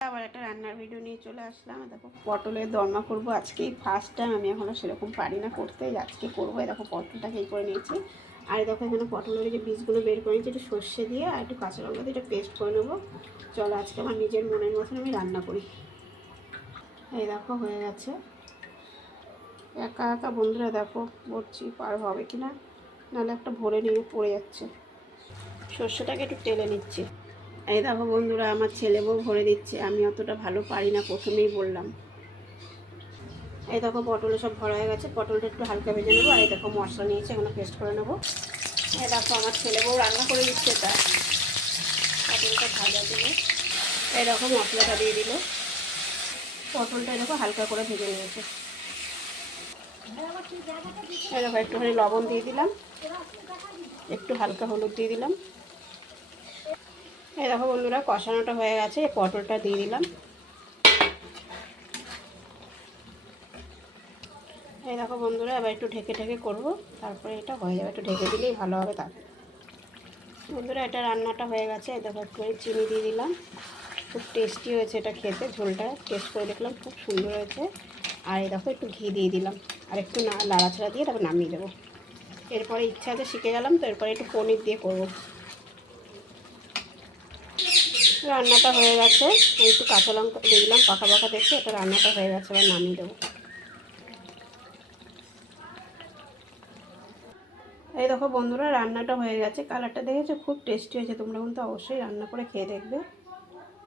আবার একটা রান্নার ভিডিও নিয়ে চলে আসলাম। দেখো পটলের দরমা করবো আজকেই ফার্স্ট টাইম। আমি এখনও সেরকম পারি না করতে, আজকে করবো। দেখো পটলটাকে এই করে নিয়েছি। আর দেখো এখানে পটলের যে বীজগুলো বের করে নিয়েছি, একটু সর্ষে দিয়ে আর একটু কাঁচা লঙ্কা দিয়ে এটা পেস্ট করে নেবো। চলো আজকে আমার নিজের মনের মতন আমি রান্না করি। এই দেখো হয়ে গেছে। একা একা বন্ধুরা দেখো বলছি পার হবে কি না, নাহলে একটা ভরে নিয়ে পড়ে যাচ্ছে। সর্ষেটাকে একটু টেলে নিচ্ছি। এই দেখো বন্ধুরা আমার ছেলে বউ ভরে দিচ্ছে, আমি অতটা ভালো পারি না, প্রথমেই বললাম। এই দেখো পটলে সব ভরা হয়ে গেছে, পটলটা একটু হালকা ভেজে নেবো। আর এই দেখো মশলা নিয়েছে, এখানে পেস্ট করে নেবো। এই দেখো আমার ছেলে বউ রান্না করে দিচ্ছে, এটা পটলটা ভাজা দিলে। এই দেখো মশলাটা দিয়ে দিল, পটলটা দেখো হালকা করে ভেজে নিয়েছে। এই দেখো একটুখানি লবণ দিয়ে দিলাম, একটু হালকা হলুদ দিয়ে দিলাম। এই দেখো বন্ধুরা কষানোটা হয়ে গেছে, পটলটা দিয়ে দিলাম। এই দেখো বন্ধুরা এবার একটু ঢেকে ঢেকে করবো, তারপরে এটা হয়ে যাবে। একটু ঢেকে দিলেই ভালো হবে। তারপর বন্ধুরা এটা রান্নাটা হয়ে গেছে। এই দেখো একটু চিনি দিয়ে দিলাম, খুব টেস্টি হয়েছে এটা খেতে। ঝোলটা টেস্ট করে দেখলাম, খুব সুন্দর হয়েছে। আর এই দেখো একটু ঘি দিয়ে দিলাম, আর একটু নাড়াচাড়া দিয়ে তারপর নামিয়ে দেবো। এরপরে ইচ্ছা আছে শিখে গেলাম তো, এরপরে একটু পনির দিয়ে করবো। রান্নাটা হয়ে গেছে, একটু কাঁচা লঙ্কা দিয়ে দিলাম পাকা পাকা দেখে। এটা রান্নাটা হয়ে গেছে, এবার নামিয়ে দেবো। এই দেখো বন্ধুরা রান্নাটা হয়ে গেছে, কালারটা দেখেছো খুব টেস্টি হয়েছে। তোমরা কিন্তু অবশ্যই রান্না করে খেয়ে দেখবে।